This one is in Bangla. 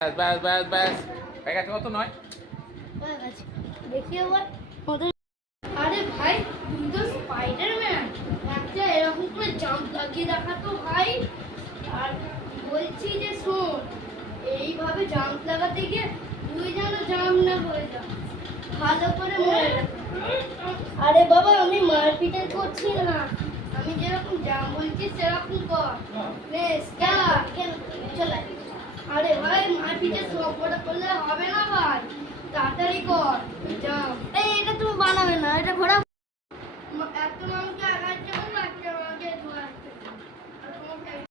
ব্যাস ব্যাস ব্যাস ব্যাস। গেছে কত? নয়। দেখি আবার আরে ভাই তুই তো স্পাইডারম্যান একটা এরকম করে জাম্প লাগিয়ে দেখাতো ভাই আর বলছি যে শোন এইভাবে লাগাতে গিয়ে তুই যেন জাম্প না হয়ে যা। ভালো করে আরে বাবা, আমি মারপিটে করছি না। আমি যেরকম জাম বলছি, সেরকম কর। আরে ভাই, মারপিটে সবটা করলে হবে না ভাই। তাড়াতাড়ি কর। জাম। এই, এটা তুমি বানাবে না, এটা ঘোড়া। এত মানুষকে আগাচ্ছে